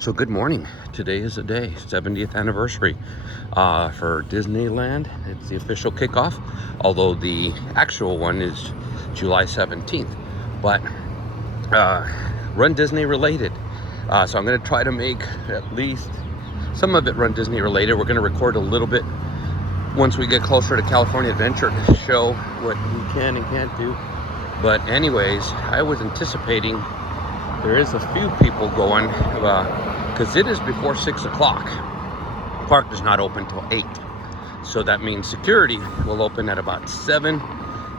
So good morning. Today is the day, 70th anniversary for Disneyland. It's the official kickoff, although the actual one is July 17th. But Run Disney related. So I'm going to try to make at least some of it Run Disney related. We're going to record a little bit once we get closer to California Adventure to show what we can and can't do. But anyways, I was anticipating there is a few people going because it is before 6 o'clock. Park does not open till 8. So that means security will open at about 7,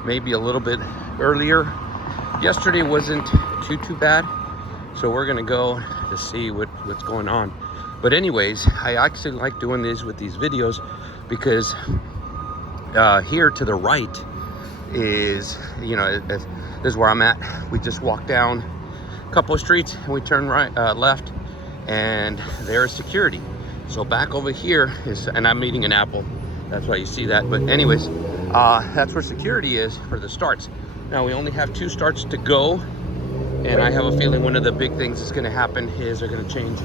maybe a little bit earlier. Yesterday wasn't too bad. So we're gonna go to see what's going on. But anyways, I actually like doing these with these videos because here to the right is, this is where I'm at. We just walked down couple of streets and we turn right left, and there's security. So back over here is, and I'm eating an apple, that's why you see that. But anyways, that's where security is for the starts. Now we only have 2 starts to go, and I have a feeling one of the big things that's going to happen is they're going to change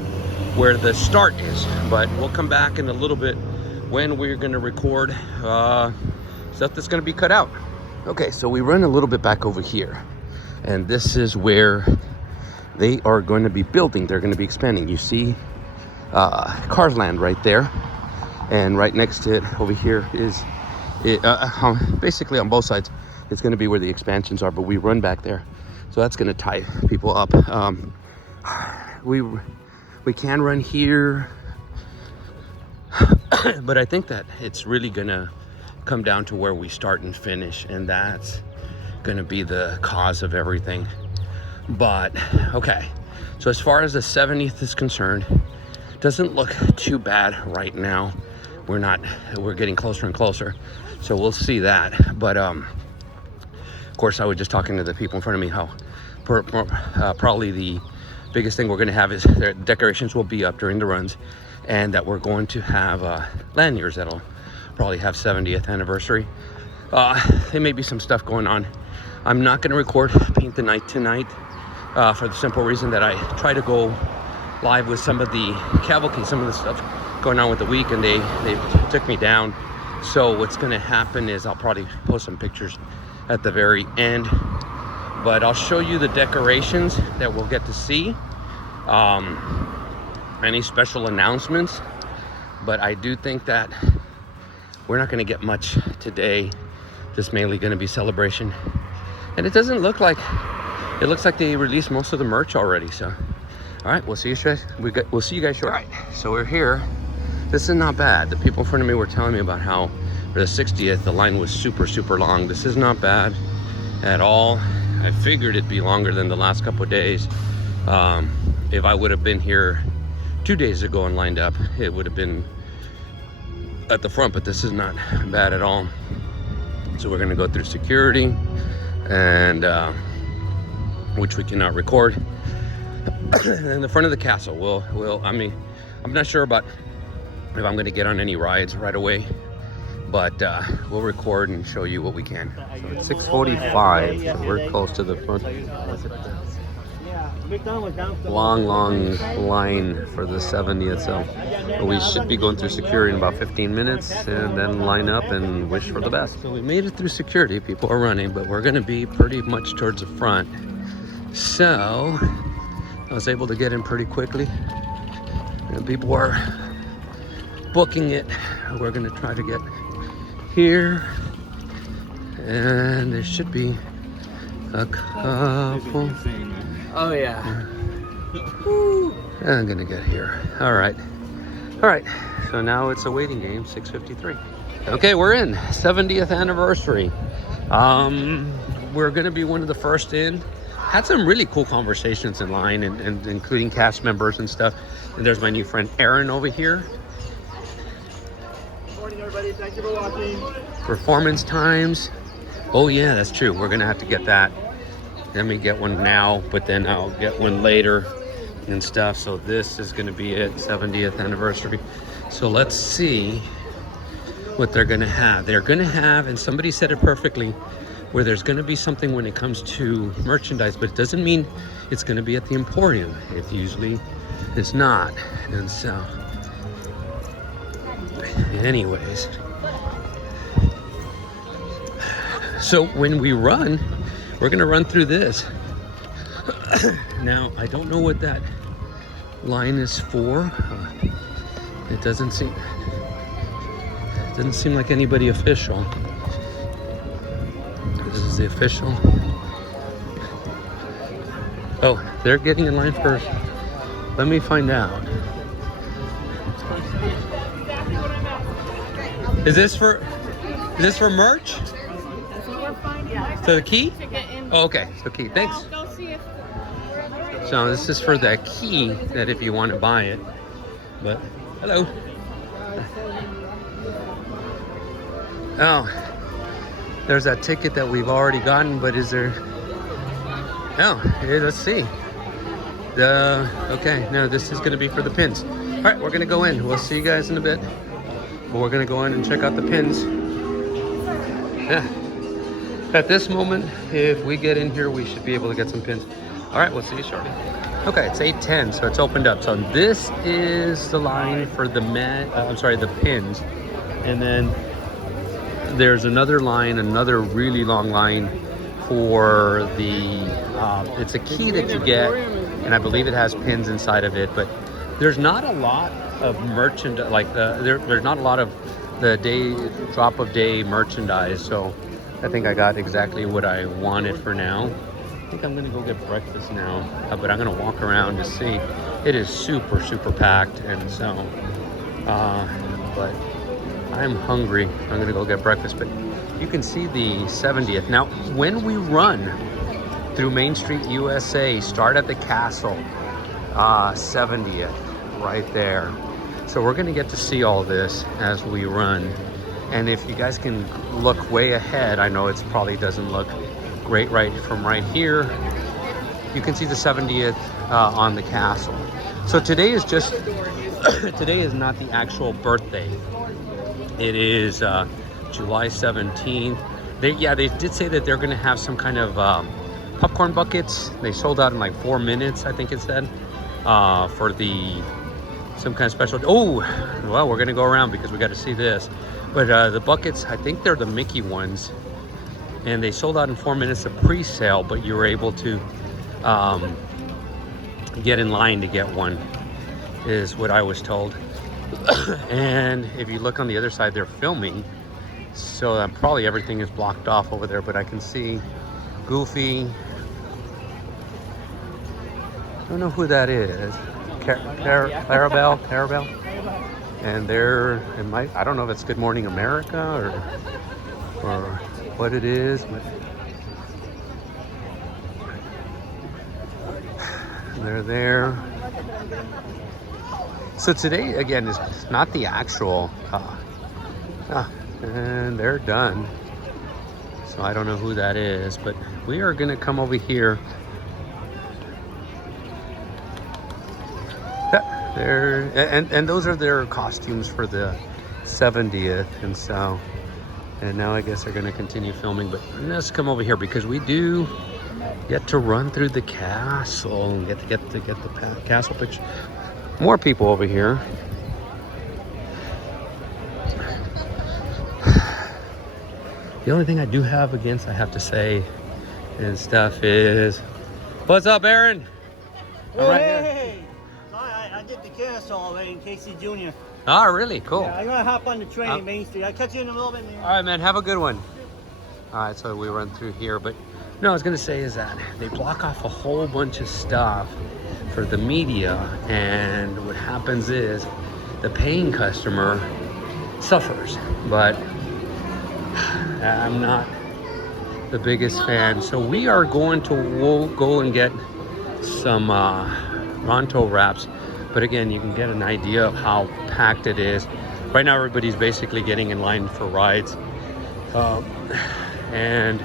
where the start is. But we'll come back in a little bit when we're going to record stuff that's going to be cut out. Okay, so we run a little bit back over here, and this is where they are going to be building. They're going to be expanding. You see Cars Land right there, and right next to it over here is basically on both sides it's going to be where the expansions are, but we run back there, so that's going to tie people up. We can run here, but I think that it's really going to come down to where we start and finish, and that's going to be the cause of everything. But okay, so as far as the 70th is concerned, doesn't look too bad right now. We're getting closer and closer, so we'll see that. But of course, I was just talking to the people in front of me how probably the biggest thing we're going to have is their decorations will be up during the runs, and that we're going to have lanyards that'll probably have 70th anniversary. There may be some stuff going on. I'm not going to record Paint the Night tonight for the simple reason that I try to go live with some of the cavalcade, some of the stuff going on with the week, and they took me down. So what's going to happen is I'll probably post some pictures at the very end, but I'll show you the decorations that we'll get to see, any special announcements. But I do think that we're not going to get much today, just mainly going to be celebration. And it doesn't look like, it looks like they released most of the merch already. So, all right, we'll see you guys. We'll see you guys shortly. All right, so we're here. This is not bad. The people in front of me were telling me about how for the 60th, the line was super long. This is not bad at all. I figured it'd be longer than the last couple of days. If I would have been here 2 days ago and lined up, it would have been at the front, but this is not bad at all. So we're gonna go through security, and which we cannot record. In the front of the castle, I'm not sure about if I'm gonna get on any rides right away, but we'll record and show you what we can. So it's 6:45, so we're close to the front. Long line for the 70th, so we should be going through security in about 15 minutes and then line up and wish for the best. So we made it through security. People are running, but we're going to be pretty much towards the front. So I was able to get in pretty quickly, and people are booking it. We're going to try to get here, and there should be a couple. Oh yeah. I'm gonna get here. All right. So now it's a waiting game. 6:53. Okay, we're in 70th anniversary. We're gonna be one of the first in. Had some really cool conversations in line, and including cast members and stuff. And there's my new friend Aaron over here. Good morning, everybody. Thank you for watching. Performance times. Oh yeah, that's true. We're gonna have to get that. Let me get one now, but then I'll get one later and stuff. So this is going to be it, 70th anniversary. So let's see what they're going to have. They're going to have, and somebody said it perfectly, where there's going to be something when it comes to merchandise, but it doesn't mean it's going to be at the Emporium. It usually it's not. And so, anyways, so when we run, we're gonna run through this. Now, I don't know what that line is for. It doesn't seem like anybody official. This is the official. Oh, they're getting in line first. Let me find out. Is this for merch? So the key? Oh, okay, so key. Thanks. So this is for that key that if you want to buy it. But hello. Oh, there's that ticket that we've already gotten, but is there? Oh, here, let's see. Okay, no, this is going to be for the pins. All right, we're going to go in. We'll see you guys in a bit. But we're going to go in and check out the pins. Yeah. At this moment, if we get in here, we should be able to get some pins. All right, we'll see you shortly. Okay, it's 8:10, so it's opened up. So this is the line for the the pins. And then there's another line, another really long line for the, it's a key that you get, and I believe it has pins inside of it, but there's not a lot of merchandise, like there's not a lot of the drop of day merchandise, so I think I got exactly what I wanted for now. I think I'm gonna go get breakfast now, but I'm gonna walk around to see. It is super, super packed, and so, but I'm hungry. I'm gonna go get breakfast, but you can see the 70th. Now, when we run through Main Street, USA, start at the castle, 70th, right there. So we're gonna get to see all this as we run. And if you guys can look way ahead, I know it probably doesn't look great right from right here. You can see the 70th on the castle. So today is just, today is not the actual birthday. It is July 17th. They did say that they're gonna have some kind of popcorn buckets. They sold out in like 4 minutes, I think it said, for some kind of special. Oh, well, we're gonna go around because we got to see this. But the buckets, I think they're the Mickey ones, and they sold out in 4 minutes of pre-sale, but you were able to get in line to get one, is what I was told. And if you look on the other side, they're filming, so probably everything is blocked off over there, but I can see Goofy. I don't know who that is. Clarabelle. And I don't know if it's Good Morning America or what it is, but they're there. So today, again, is not the actual, and they're done. So I don't know who that is, but we are gonna come over here. There, and those are their costumes for the 70th, and so, and now I guess they're gonna continue filming. But let's come over here because we do get to run through the castle and get the castle picture. More people over here. The only thing I do have against, I have to say, and stuff is, what's up, Aaron? Oh, right, hey! I did the carousel already in Casey Jr. Oh, really? Cool. Yeah, I'm gonna hop on the train at Main Street. I'll catch you in a little bit, man. All right, man. Have a good one. All right, so we run through here, but no, I was gonna say is that they block off a whole bunch of stuff for the media, and what happens is the paying customer suffers. But I'm not the biggest fan, so we are going to go and get some Ronto wraps. But again, you can get an idea of how packed it is. Right now, everybody's basically getting in line for rides. And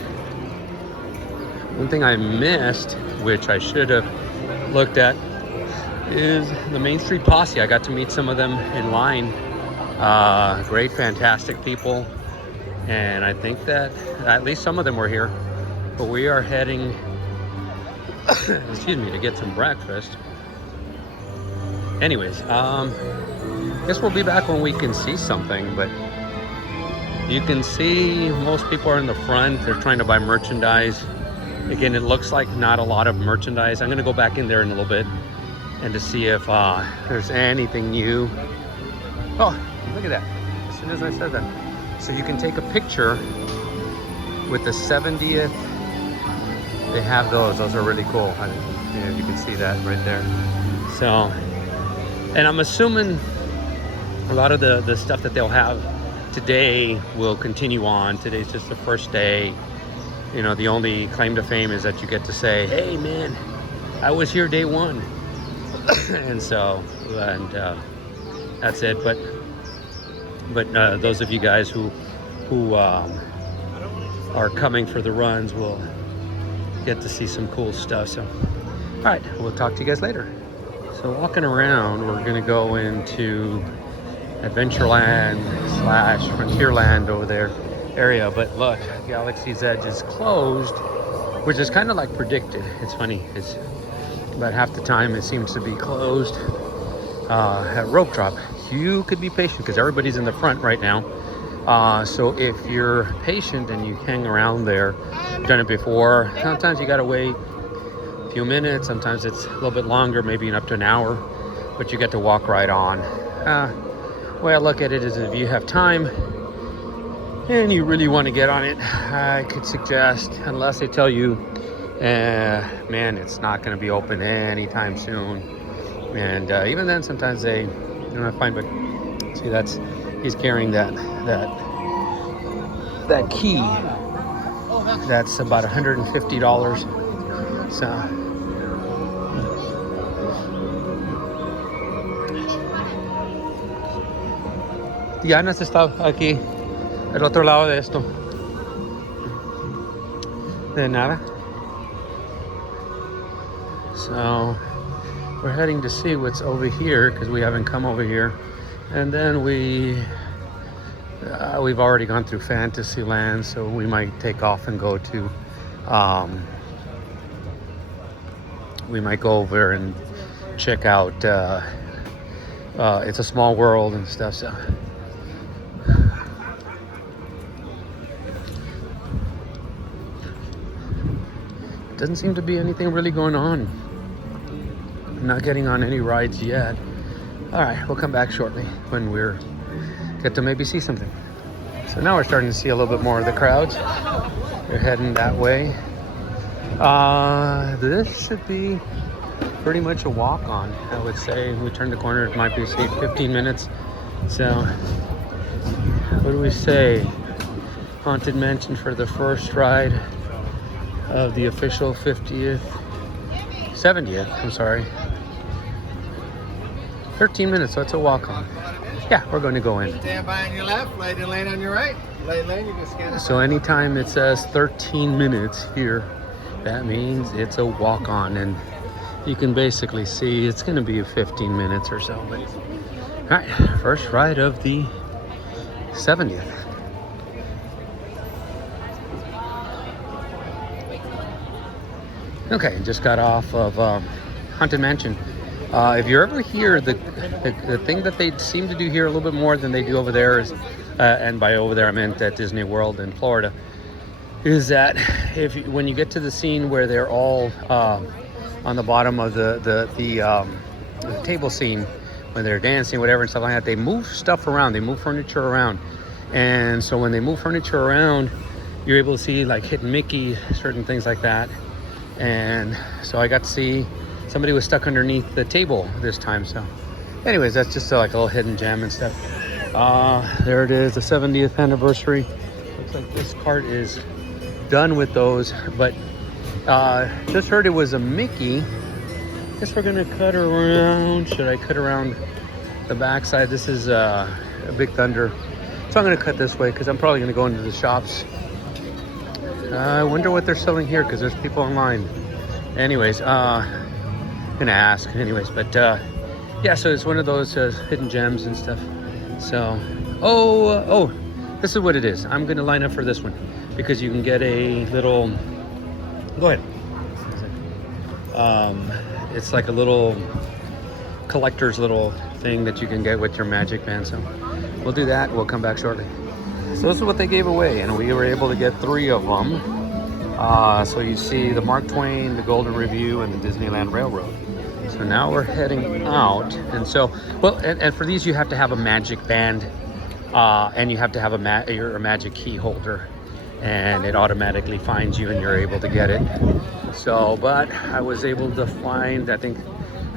one thing I missed, which I should have looked at, is the Main Street Posse. I got to meet some of them in line. Great, fantastic people. And I think that at least some of them were here. But we are heading, excuse me, to get some breakfast. anyways, guess we'll be back when we can see something, but you can see most people are in the front. They're trying to buy merchandise. Again, it looks like not a lot of merchandise. I'm gonna go back in there in a little bit and to see if there's anything new. Oh, look at that, as soon as I said that. So you can take a picture with the 70th. They have those are really cool. You can see that right there. So, and I'm assuming a lot of the stuff that they'll have today will continue on. Today's just the first day. You know, the only claim to fame is that you get to say, hey man, I was here day one. And so, that's it. But those of you guys who are coming for the runs will get to see some cool stuff. So, all right, we'll talk to you guys later. So walking around, we're gonna go into Adventureland / Frontierland over there area. But look, Galaxy's Edge is closed, which is kind of like predicted. It's funny, it's about half the time it seems to be closed. At Rope Drop, you could be patient because everybody's in the front right now. So if you're patient and you hang around there, done it before, sometimes you gotta wait a few minutes, sometimes it's a little bit longer, maybe up to an hour, but you get to walk right on. The way I look at it is if you have time and you really want to get on it, I could suggest, unless they tell you, man, it's not going to be open anytime soon. And even then, sometimes they, you know, I find, but see, he's carrying that key. That's about $150. So. Ya no has estado aquí, el otro lado de esto. De nada. So we're heading to see what's over here because we haven't come over here. And then we've already gone through Fantasyland, so we might take off and go to we might go over and check out It's a Small World and stuff. So doesn't seem to be anything really going on. I'm not getting on any rides yet. All right, we'll come back shortly when we're get to maybe see something. So now we're starting to see a little bit more of the crowds. They're heading that way. This should be pretty much a walk on, I would say. We turn the corner, it might be, say, 15 minutes. So what do we say? Haunted Mansion for the first ride of the official 70th, I'm sorry. 13 minutes, so it's a walk on. Yeah, we're going to go in. Stand by on your left, lady lane on your right. Lady lane, you can scan it. So anytime it says 13 minutes here, that means it's a walk on, and you can basically see it's going to be 15 minutes or so. But all right, first ride of the 70th. Okay, just got off of Haunted Mansion. If you're ever here, the thing that they seem to do here a little bit more than they do over there is, and by over there I meant at Disney World in Florida, is that when you get to the scene where they're all on the bottom of the table scene, when they're dancing, whatever and stuff like that, they move stuff around, they move furniture around. And so when they move furniture around, you're able to see like Hidden Mickey, certain things like that. And so I got to see somebody was stuck underneath the table this time. So anyways, that's just like a little hidden gem and stuff. There it is, the 70th anniversary. Looks like this cart is done with those, but just heard it was a Mickey. Guess we're gonna cut around. Should I cut around the backside? This is a Big Thunder, so I'm gonna cut this way because I'm probably gonna go into the shops. I wonder what they're selling here because there's people online. Anyways, gonna ask anyways, but yeah, so it's one of those hidden gems and stuff. So oh, this is what it is. I'm gonna line up for this one because you can get a little, go ahead, it's like a little collector's little thing that you can get with your Magic Band. So we'll do that. We'll come back shortly. So this is what they gave away, and we were able to get 3 of them. So you see the Mark Twain, the Golden Review, and the Disneyland Railroad. So now we're heading out, and so, well, and for these you have to have a Magic Band, and you have to have your Magic Key holder, and it automatically finds you and you're able to get it. So, but I was able to find, I think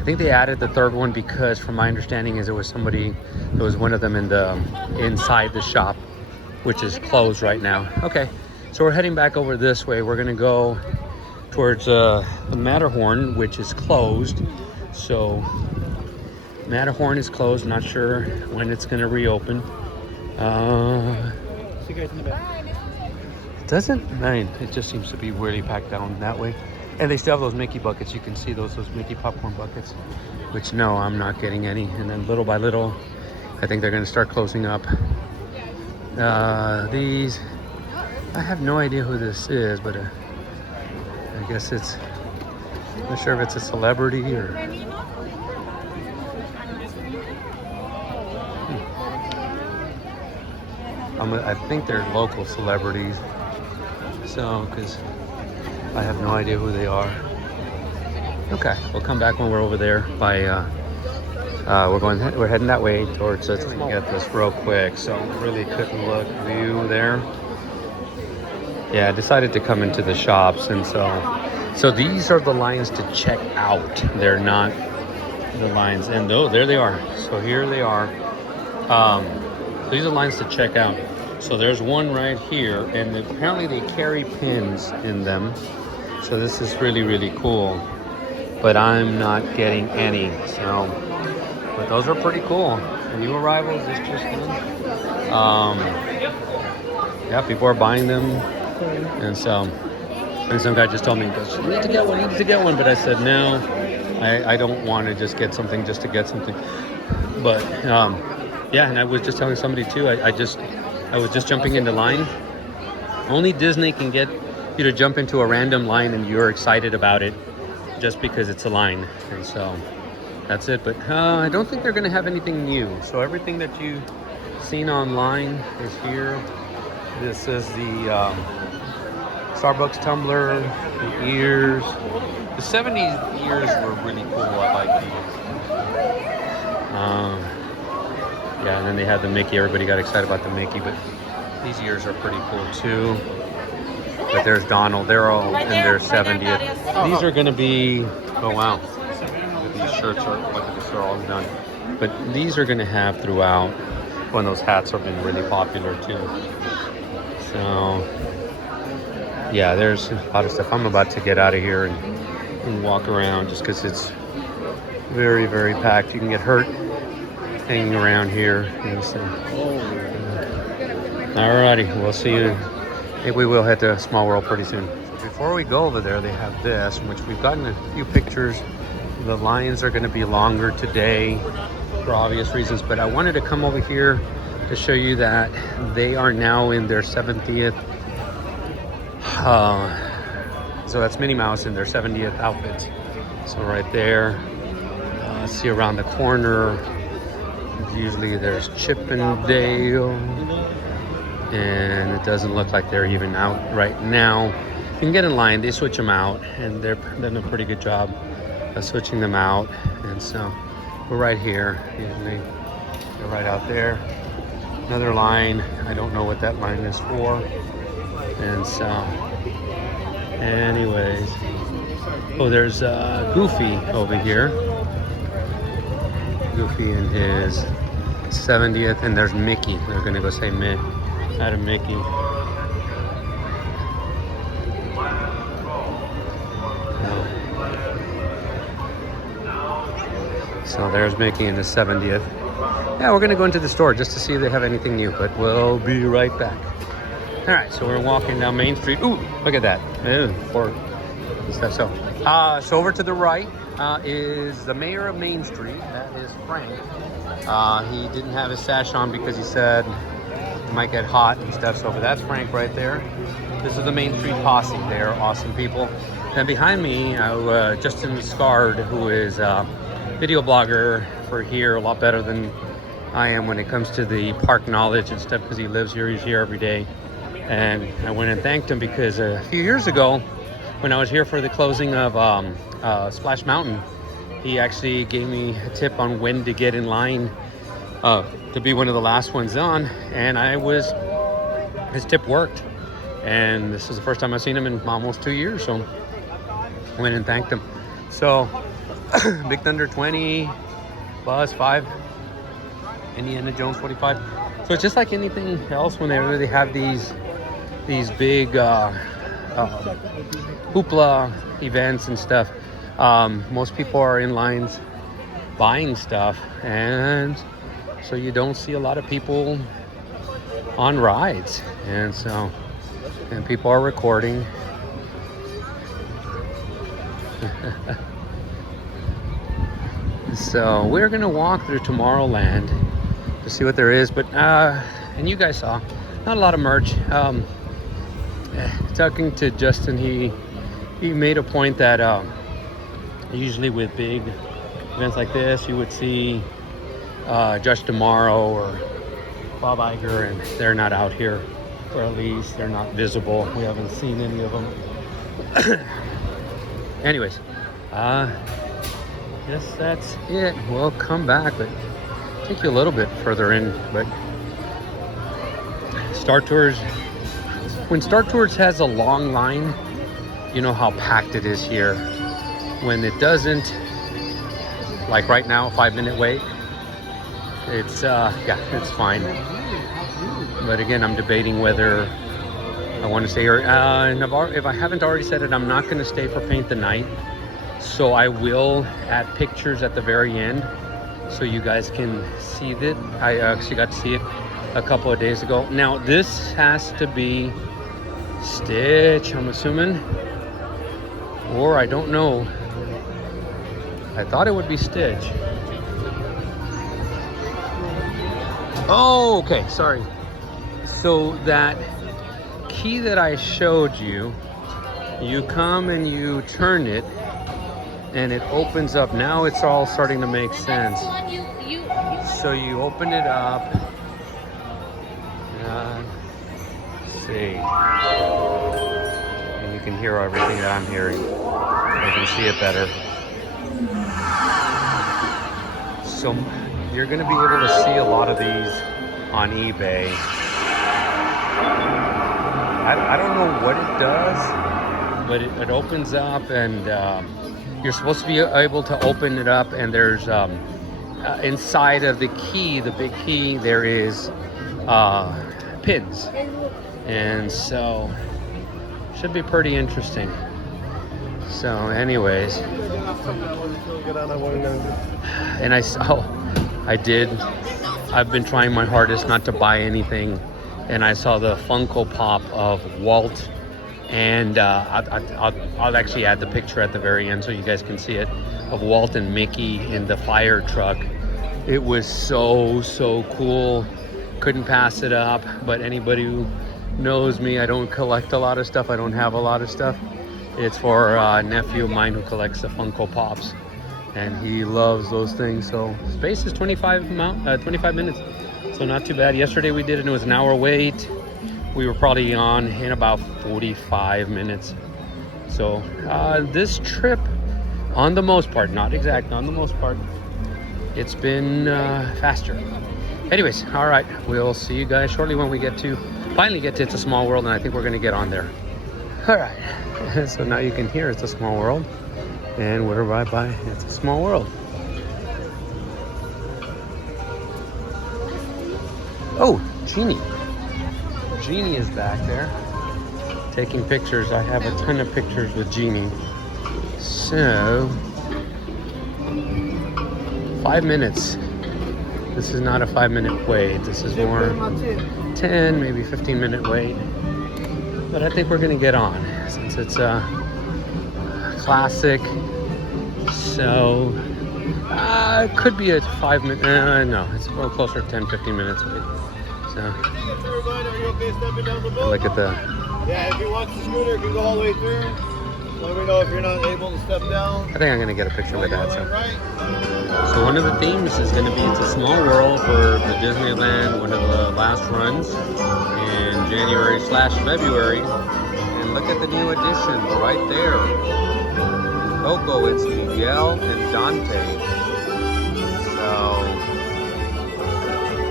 they added the 3rd one because from my understanding is it was somebody, there was one of them inside the shop, which is closed right now. Okay, so we're heading back over this way. We're gonna go towards the Matterhorn, which is closed. So Matterhorn is closed, not sure when it's gonna reopen. See you guys in the back. It doesn't, it just seems to be really packed down that way. And they still have those Mickey buckets. You can see those Mickey popcorn buckets, which no, I'm not getting any. And then little by little, I think they're gonna start closing up. These, I have no idea who this is, but I guess it's, I'm not sure if it's a celebrity or... I think they're local celebrities. So, because I have no idea who they are. Okay, we'll come back when we're over there by, we're heading that way towards, let's get this real quick. So really couldn't look view there. Yeah, I decided to come into the shops, and so these are the lines to check out. They're not the lines, and oh, there they are. So here they are. These are lines to check out. So there's one right here, and apparently they carry pins in them. So this is really, really cool. But I'm not getting any. So, but those are pretty cool. The new arrivals is just yeah, people are buying them, and so. And some guy just told me, "You need to get one. You need to get one." But I said, "No, I don't want to just get something just to get something." But yeah, and I was just telling somebody too. I was just jumping into line. Only Disney can get you to jump into a random line and you're excited about it just because it's a line. And so that's it. But I don't think they're going to have anything new. So everything that you've seen online is here. This is the Starbucks tumbler, the ears. The 70s ears were really cool. I like these. Yeah, and then they had the Mickey. Everybody got excited about the Mickey, but these ears are pretty cool too. But there's Donald. They're all in their 70th. These are going to be, oh wow. These shirts are, look at this, they're all done. But these are going to have throughout, when those hats have been really popular too. So, yeah, there's a lot of stuff. I'm about to get out of here and walk around just because it's very, very packed. You can get hurt hanging around here. So, alrighty, we'll see you. Maybe we will head to Small World pretty soon. So before we go over there, they have this, which we've gotten a few pictures. The lines are going to be longer today for obvious reasons, but I wanted to come over here to show you that they are now in their 70th. So that's Minnie Mouse in their 70th outfit. So right there, see around the corner. Usually there's Chip and Dale, and it doesn't look like they're even out right now. You can get in line, they switch them out, and they're doing a pretty good job of switching them out. And so we're right here, usually they're right out there. Another line, I don't know what that line is for. And so, anyways, oh, there's Goofy over here. Goofy and his 70th, and there's Mickey. They're gonna go say hi to Mickey. So there's Mickey in his 70th. Yeah, we're gonna go into the store just to see if they have anything new, but we'll be right back. All right, so we're walking down Main Street. Ooh, look at that. So over to the right is the mayor of Main Street. That is Frank. He didn't have his sash on because he said it might get hot and stuff. So, but that's Frank right there. This is the Main Street posse. They are awesome people. And behind me, Justin Scard, who is video blogger for here, a lot better than I am when it comes to the park knowledge and stuff, because he lives here, he's here every day. And I went and thanked him because a few years ago, when I was here for the closing of Splash Mountain, he actually gave me a tip on when to get in line to be one of the last ones on, and his tip worked. And this is the first time I've seen him in almost 2 years, so I went and thanked him. So Big Thunder 20, Buzz 5, Indiana Jones 45. So it's just like anything else when they really have these big hoopla events and stuff. Most people are in lines buying stuff, and so you don't see a lot of people on rides, and people are recording. So we're gonna walk through Tomorrowland to see what there is, but and you guys saw not a lot of merch. Talking to Justin, he made a point that usually with big events like this, you would see Josh Tomorrow or Bob Iger, and they're not out here, or at least they're not visible. We haven't seen any of them. Anyways, guess that's it. We'll come back, but take you a little bit further in. But Star Tours, when Star Tours has a long line, you know how packed it is here. When it doesn't, like right now, 5-minute wait, it's it's fine. But again, I'm debating whether I want to stay here. And if I haven't already said it, I'm not going to stay for Paint the Night. So I will add pictures at the very end so you guys can see it. I actually got to see it a couple of days ago. Now this has to be Stitch, I'm assuming, or I don't know. I thought it would be Stitch. Oh, okay, sorry. So that key that I showed you, you come and you turn it and it opens up. Now it's all starting to make sense. So you open it up. Let's see. And you can hear everything that I'm hearing. You can see it better. So you're going to be able to see a lot of these on eBay. I don't know what it does, but it opens up, and you're supposed to be able to open it up, and there's inside of the key, the big key, there is pins, and so should be pretty interesting. So anyways, and I've been trying my hardest not to buy anything, and I saw the Funko Pop of Walt, and I'll actually add the picture at the very end so you guys can see it, of Walt and Mickey in the fire truck. It was so cool. Couldn't pass it up. But anybody who knows me, I don't collect a lot of stuff. I don't have a lot of stuff. It's for a nephew of mine who collects the Funko Pops, and he loves those things. So space is 25 minutes, so not too bad. Yesterday we did it and it was an hour wait. We were probably on in about 45 minutes. So this trip, on the most part, not exact, on the most part, it's been faster. Anyways, all right, we'll see you guys shortly when we finally get to It's a Small World, and I think we're gonna get on there. All right, so now you can hear It's a Small World, and we're right by It's a Small World. Oh, Genie. Genie is back there taking pictures. I have a ton of pictures with Genie. So 5 minutes. This is not a 5-minute wait. This is more 10, maybe 15-minute wait. But I think we're gonna get on since it's a classic. So it could be a 5-minute. No, it's a little closer to 10-15 minutes wait. So look at the. Yeah, if you want the scooter, you can go all the way through. Let me know if you're not able to step down. I think I'm gonna get a picture with that. So. Right. So one of the themes is going to be It's a Small World for the Disneyland, one of the last runs in January/February. And look at the new additions right there. Coco, it's Miguel and Dante. So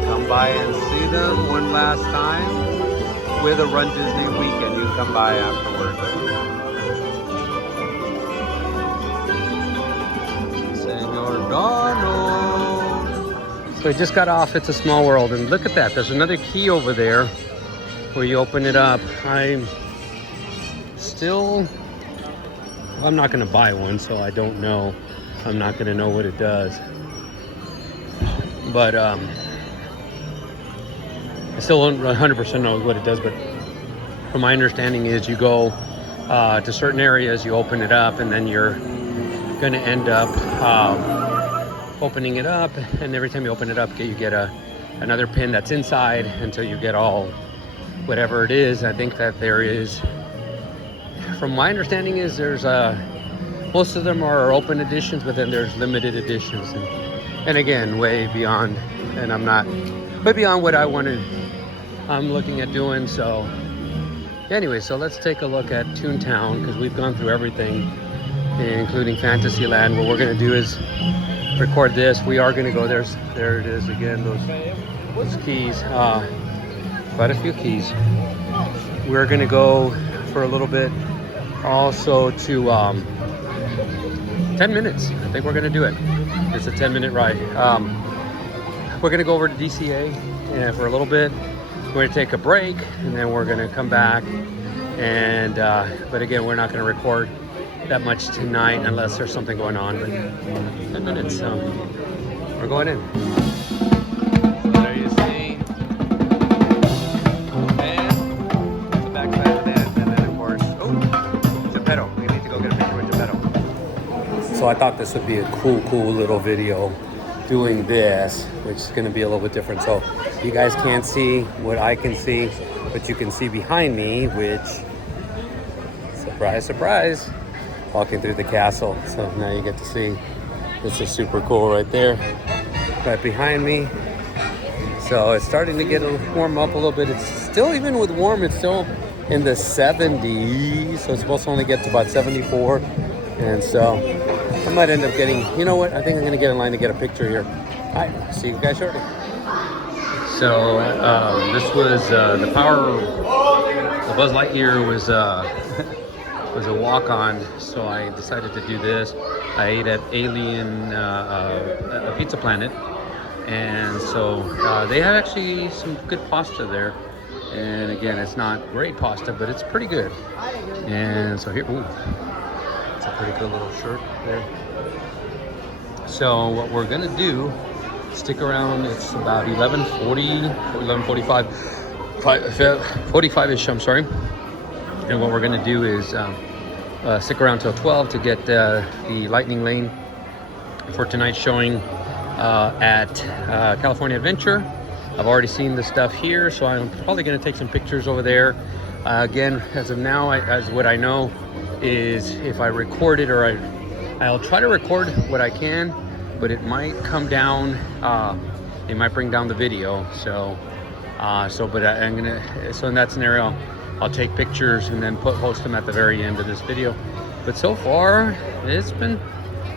come by and see them one last time with a Run Disney weekend. You come by afterwards. Donald. So we just got off It's a Small World, and look at that. There's another key over there where you open it up. I'm not going to buy one, so I don't know. I'm not going to know what it does. But I still don't 100% know what it does, but from my understanding is you go to certain areas, you open it up, and then you're going to end up opening it up, and every time you open it up, you get another pin that's inside until you get all whatever it is. I think that there is, from my understanding is there's most of them are open editions, but then there's limited editions, and again, way beyond, and I'm not way beyond what I'm looking at doing. So anyway, so let's take a look at Toontown, because we've gone through everything, including Fantasyland. What we're going to do is record this. We are going to go there it is again, those keys, quite a few keys. We're going to go for a little bit also to 10 minutes. I think we're going to do it. It's a 10-minute ride. We're going to go over to DCA for a little bit. We're going to take a break, and then we're going to come back, and but again, we're not going to record that much tonight unless there's something going on. But 10 minutes, so we're going in. So there you see, and the backside of that, and then of course, Geppetto. We need to go get a picture with Geppetto. So I thought this would be a cool little video doing this, which is going to be a little bit different. So you guys can't see what I can see, but you can see behind me, which, surprise, surprise, walking through the castle. So now you get to see, this is super cool right there, right behind me. So it's starting to get warm up a little bit. It's still, even with warm, it's still in the 70s. So it's supposed to only get to about 74. And so I might end up getting, you know what? I think I'm gonna get in line to get a picture here. All right, see you guys shortly. So this was the Buzz Lightyear was was a walk-on, so I decided to do this. I ate at Alien Pizza Planet, and so they have actually some good pasta there. And again, it's not great pasta, but it's pretty good. And so here, ooh, it's a pretty good little shirt there. So what we're gonna do, stick around. It's about 11:40 or 11:45, 45-ish. I'm sorry. And what we're going to do is stick around till 12 to get the Lightning Lane for tonight's showing at California Adventure. I've already seen the stuff here, so I'm probably going to take some pictures over there. Again, as of now, as what I know is if I record it, or I'll try to record what I can, but it might come down. It might bring down the video. So in that scenario, I'll take pictures and then post them at the very end of this video. But so far, it's been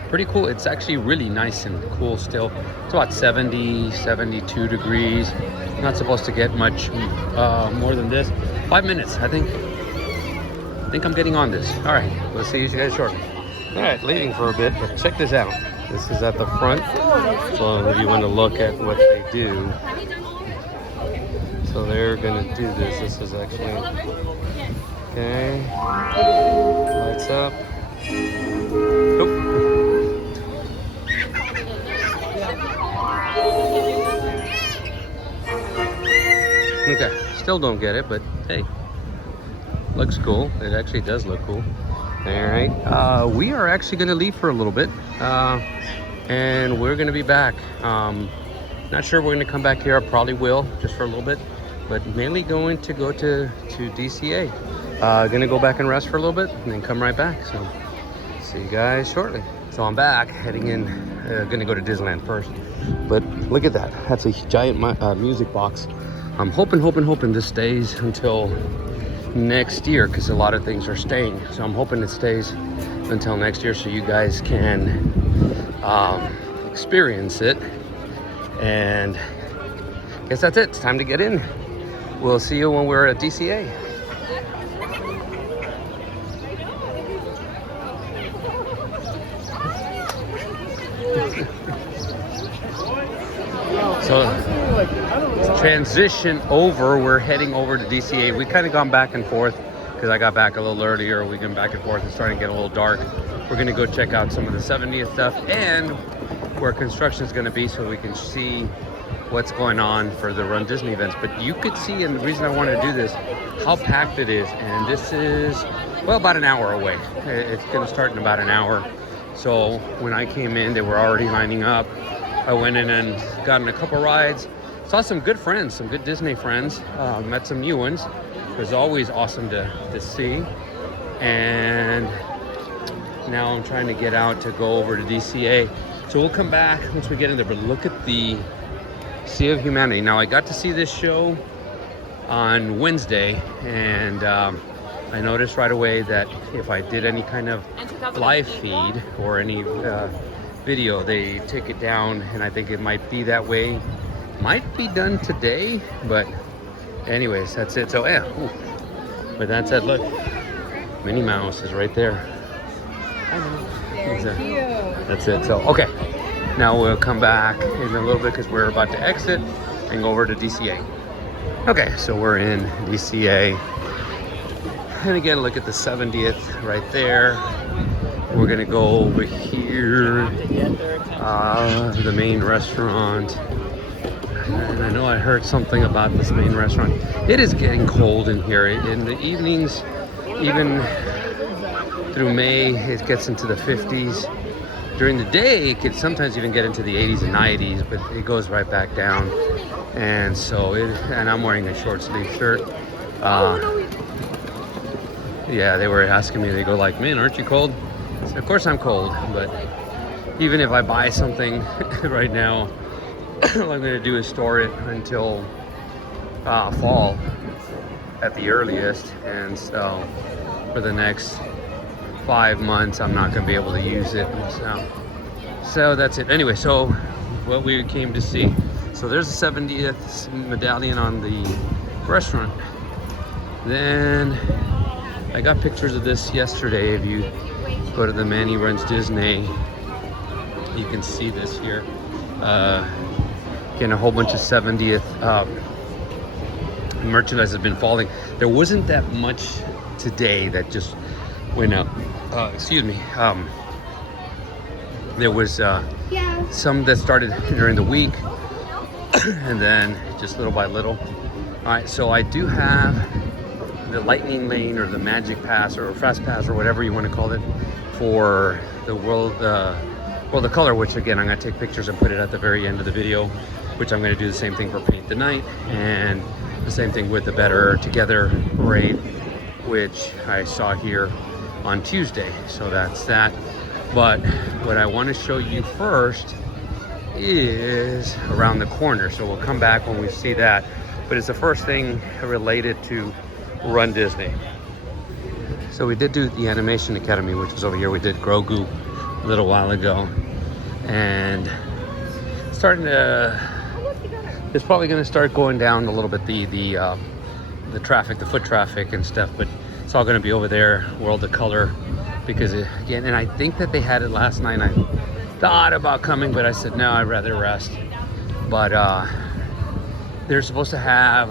pretty cool. It's actually really nice and cool still. It's about 70, 72 degrees. Not supposed to get much more than this. 5 minutes, I think I'm getting on this. All right, we'll see you guys shortly. All right, leaving for a bit, but check this out. This is at the front. So if you want to look at what they do. So they're gonna do this. This is actually, okay, lights up. Oop. Okay, still don't get it, but hey, looks cool. It actually does look cool. All right, we are actually gonna leave for a little bit, and we're gonna be back. Not sure we're gonna come back here. I probably will, just for a little bit. But mainly going to go to DCA. Gonna go back and rest for a little bit and then come right back. So see you guys shortly. So I'm back, heading in, gonna go to Disneyland first. But look at that, that's a giant music box. I'm hoping this stays until next year, because a lot of things are staying. So I'm hoping it stays until next year so you guys can experience it. And I guess that's it, it's time to get in. We'll see you when we're at DCA. So transition over, we're heading over to DCA. We kind of gone back and forth because I got back a little earlier. We've been back and forth. It's starting to get a little dark. We're gonna go check out some of the 70th stuff and where construction is gonna be so we can see what's going on for the Run Disney events. But you could see, and the reason I want to do this, how packed it is. And this is, well, about an hour away. It's gonna start in about an hour. So when I came in, they were already lining up. I went in and got in a couple rides. Saw some good friends, some good Disney friends. Met some new ones. It was always awesome to see. And now I'm trying to get out to go over to DCA. So we'll come back once we get in there. But look at the Sea of Humanity. Now I got to see this show on Wednesday, and I noticed right away that if I did any kind of live feed or any video, they take it down, and I think it might be that way. Might be done today, but anyways, that's it. So yeah, ooh. But that's it. Look, Minnie Mouse is right there. That's it. So okay, now we'll come back in a little bit because we're about to exit and go over to DCA. Okay, so we're in DCA, and again, look at the 70th right there. We're gonna go over here, the main restaurant. And I know I heard something about this main restaurant. It is getting cold in here. In the evenings, even through May, it gets into the 50s. During the day, it could sometimes even get into the 80s and 90s, but it goes right back down. And so, and I'm wearing a short sleeve shirt. Yeah, they were asking me, they go like, man, aren't you cold? Of course I'm cold, but even if I buy something right now, all I'm gonna do is store it until fall at the earliest. And so for the next 5 months, I'm not gonna be able to use it. So that's it. Anyway, so what we came to see. So there's the 70th medallion on the restaurant. Then I got pictures of this yesterday. If you go to the Manny Runs Disney, you can see this here. Again, a whole bunch of 70th merchandise has been falling. There wasn't that much today that just went up. Excuse me. There was some that started during the week, and then just little by little. All right, so I do have the Lightning Lane or the Magic Pass or Fast Pass or whatever you want to call it for the World of Color, which again, I'm going to take pictures and put it at the very end of the video, which I'm going to do the same thing for Paint the Night, and the same thing with the Better Together Parade, which I saw here on Tuesday. So that's that. But what I want to show you first is around the corner. So we'll come back when we see that. But it's the first thing related to Run Disney. So we did do the Animation Academy, which was over here. We did Grogu a little while ago. And starting to, it's probably going to start going down a little bit, the traffic, the foot traffic and stuff, but it's all going to be over there, World of Color, because again, and I think that they had it last night. I thought about coming, but I said no, I'd rather rest. But they're supposed to have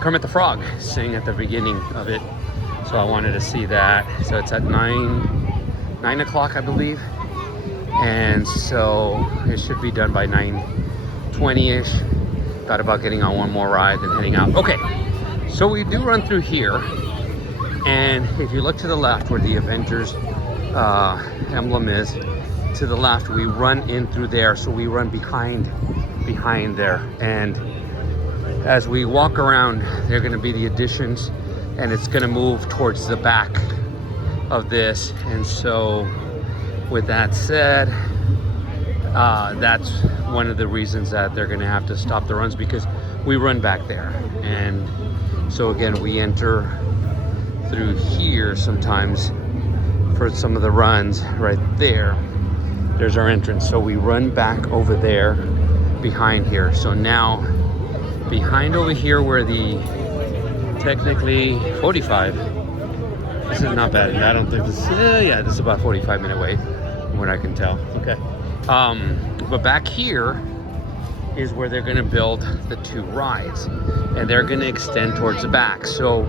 Kermit the Frog sing at the beginning of it, so I wanted to see that. So it's at 9 o'clock, I believe, and so it should be done by 9:20ish. Thought about getting on one more ride and heading out. Okay, so we do run through here, and if you look to the left where the Avengers emblem is, to the left, we run in through there. So we run behind there, and as we walk around, they're going to be the additions and it's gonna move towards the back of this. And so with that said, that's one of the reasons that they're gonna have to stop the runs, because we run back there. And so again, we enter through here sometimes for some of the runs. Right there, there's our entrance. So we run back over there behind here. So now behind over here where the technically 45, this is not bad. I don't think this yeah, this is about 45-minute wait from what I can tell. Okay. But back here is where they're gonna build the 2 rides, and they're gonna extend towards the back. So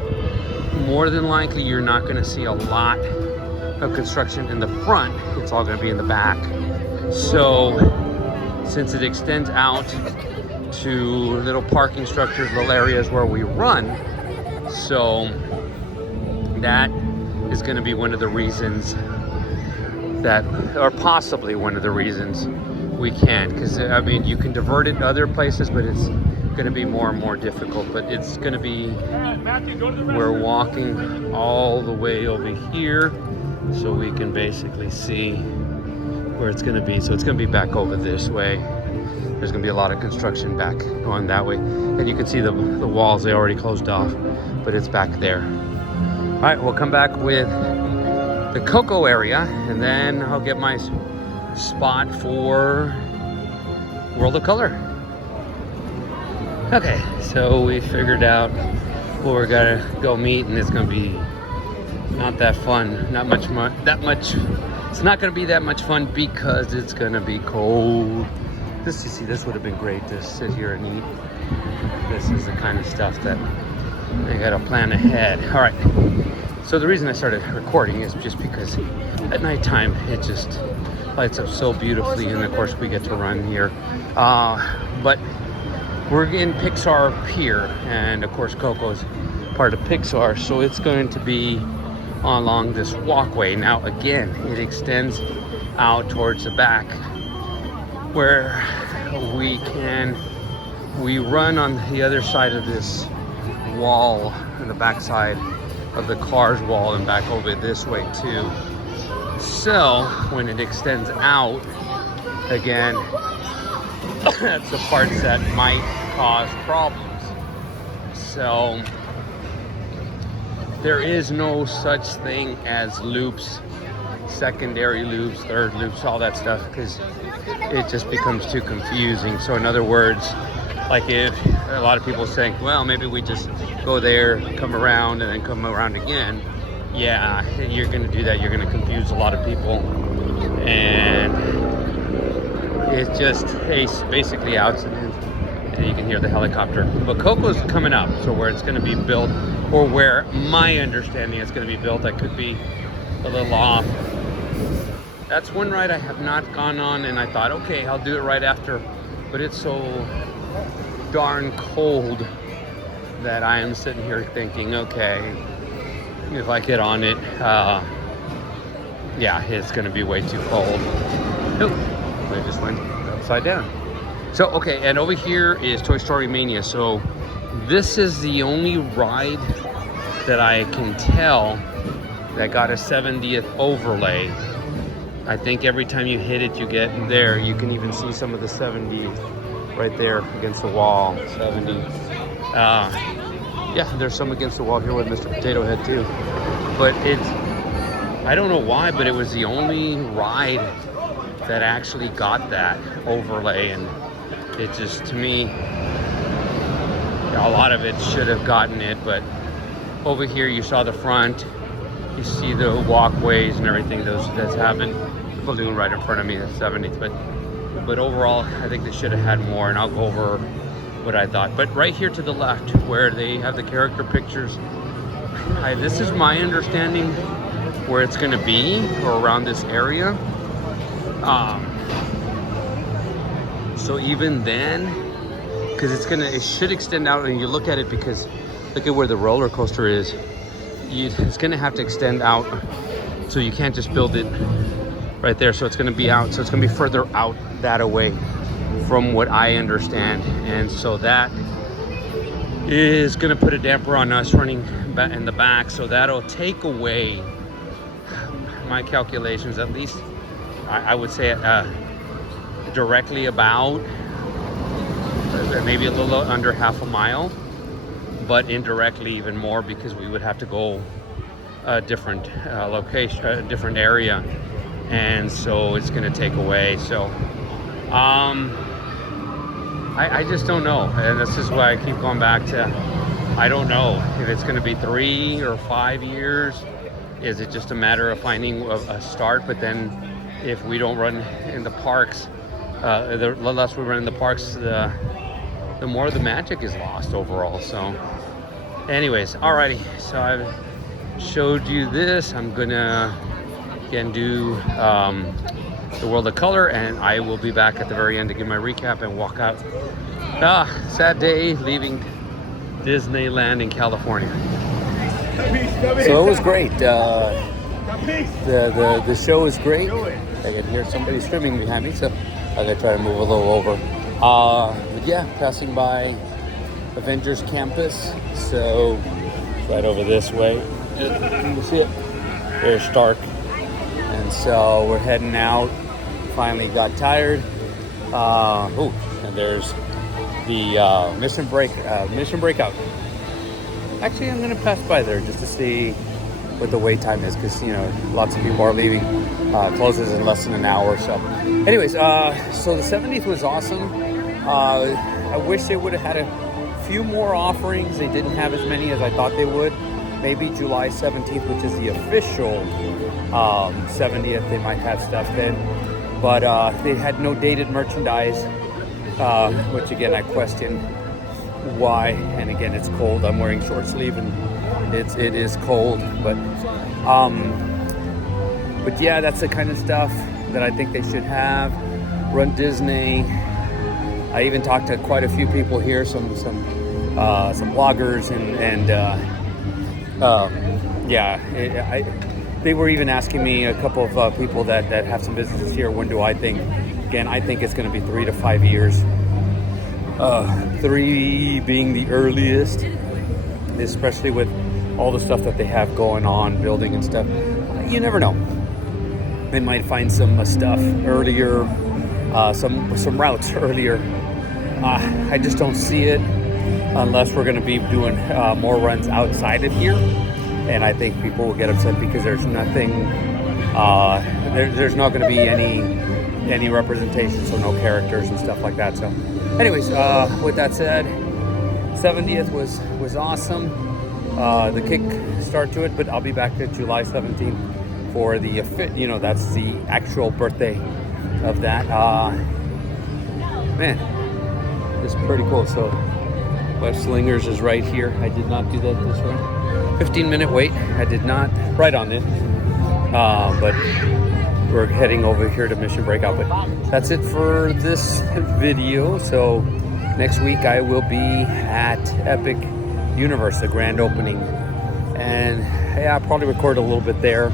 more than likely you're not gonna see a lot of construction in the front. It's all gonna be in the back. So since it extends out to little parking structures, little areas where we run, so that is gonna be one of the reasons that, or possibly one of the reasons we can, because I mean, you can divert it other places, but it's going to be more and more difficult. But it's going to be, we're walking all the way over here, so we can basically see where it's going to be. So it's going to be back over this way. There's going to be a lot of construction back going that way, and you can see the walls, they already closed off, but it's back there. All right, we'll come back with the Coco area, and then I'll get my spot for World of Color. Okay, so we figured out where we're gonna go meet, and it's gonna be not that fun, it's not gonna be that much fun because it's gonna be cold. You see, this would have been great to sit here and eat. This is the kind of stuff that I gotta plan ahead. All right, so the reason I started recording is just because at nighttime it just lights up so beautifully, and of course we get to run here. But we're in Pixar Pier, and of course Coco's part of Pixar, so it's going to be along this walkway. Now again, it extends out towards the back where we run on the other side of this wall, on the back side of the Cars wall, and back over this way too. So when it extends out, again, that's the parts that might cause problems. So there is no such thing as loops, secondary loops, third loops, all that stuff, because it just becomes too confusing. So in other words, like if a lot of people saying, well, maybe we just go there, come around, and then come around again. Yeah, you're going to do that. You're going to confuse a lot of people, and it's just basically out, and you can hear the helicopter. But Coco's coming up, so where it's going to be built, or where my understanding is going to be built, I could be a little off. That's one ride I have not gone on, and I thought, okay, I'll do it right after, but it's so darn cold that I am sitting here thinking, okay, if I get on it, yeah, it's gonna be way too cold. Nope, I just went upside down. So, okay, and over here is Toy Story Mania. So this is the only ride that I can tell that got a 70th overlay. I think every time you hit it, you get there. You can even see some of the 70 right there against the wall, 70. Yeah, there's some against the wall here with Mr. Potato Head too. But it's, I don't know why, but it was the only ride that actually got that overlay. And it just, to me, a lot of it should have gotten it. But over here, you saw the front, you see the walkways and everything, that's happened. The balloon right in front of me, the 70th. But overall, I think they should have had more, and I'll go over what I thought. But right here to the left, where they have the character pictures, this is my understanding where it's going to be, or around this area. So even then, because it should extend out, and you look at it, because look at where the roller coaster is. It's going to have to extend out, so you can't just build it right there. So it's going to be out, so it's going to be further out that away, from what I understand. And so that is going to put a damper on us running in the back, so that'll take away my calculations, at least I would say directly about maybe a little under half a mile, but indirectly even more, because we would have to go a different location, a different area, and so it's going to take away. So I just don't know, and this is why I keep going back to, I don't know if it's going to be 3 or 5 years. Is it just a matter of finding a start? But then if we don't run in the parks, the less we run in the parks, the more the magic is lost overall. So anyways, alrighty, so I've showed you this. I'm gonna again do the World of Color, and I will be back at the very end to give my recap and walk out. Sad day leaving Disneyland in California. So it was great. The show was great. I can hear somebody screaming behind me, so I gotta try to move a little over. But yeah, passing by Avengers Campus, so right over this way. You can see it. There's Stark. And so we're heading out. Finally got tired. And there's the Mission Breakout. Actually, I'm gonna pass by there just to see what the wait time is, because lots of people are leaving. Closes in less than an hour or so. Anyways, so the 70th was awesome. I wish they would have had a few more offerings. They didn't have as many as I thought they would. Maybe July 17th, which is the official 70th, they might have stuff then. But they had no dated merchandise, which again, I question why. And again, it's cold. I'm wearing short sleeve and it is cold. But yeah, that's the kind of stuff that I think they should have. runDisney. I even talked to quite a few people here, some bloggers, they were even asking me, a couple of people that have some businesses here, when do I think? Again, I think it's going to be 3 to 5 years. 3 being the earliest, especially with all the stuff that they have going on, building and stuff. You never know. They might find some stuff earlier, some routes earlier. I just don't see it unless we're going to be doing more runs outside of here. And I think people will get upset because there's nothing, there's not going to be any representation, so no characters and stuff like that. So anyways, with that said, 70th was awesome. The kick start to it, but I'll be back to July 17th for the that's the actual birthday of that. Man, it's pretty cool. So West Slingers is right here. I did not do that this way. 15-minute wait. I did not right on it. But we're heading over here to Mission Breakout. But that's it for this video. So next week I will be at Epic Universe, the grand opening. And yeah, I'll probably record a little bit there.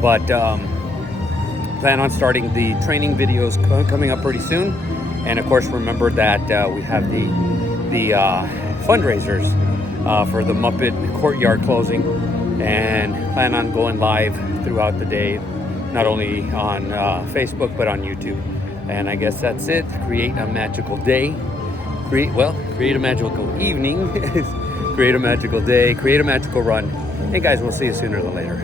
But plan on starting the training videos coming up pretty soon. And of course, remember that we have the fundraisers for the Muppet Courtyard closing, and plan on going live throughout the day, not only on Facebook but on YouTube. And I guess that's it. Create a magical day. Create a magical evening. Create a magical day. Create a magical run. Hey guys, we'll see you sooner than later.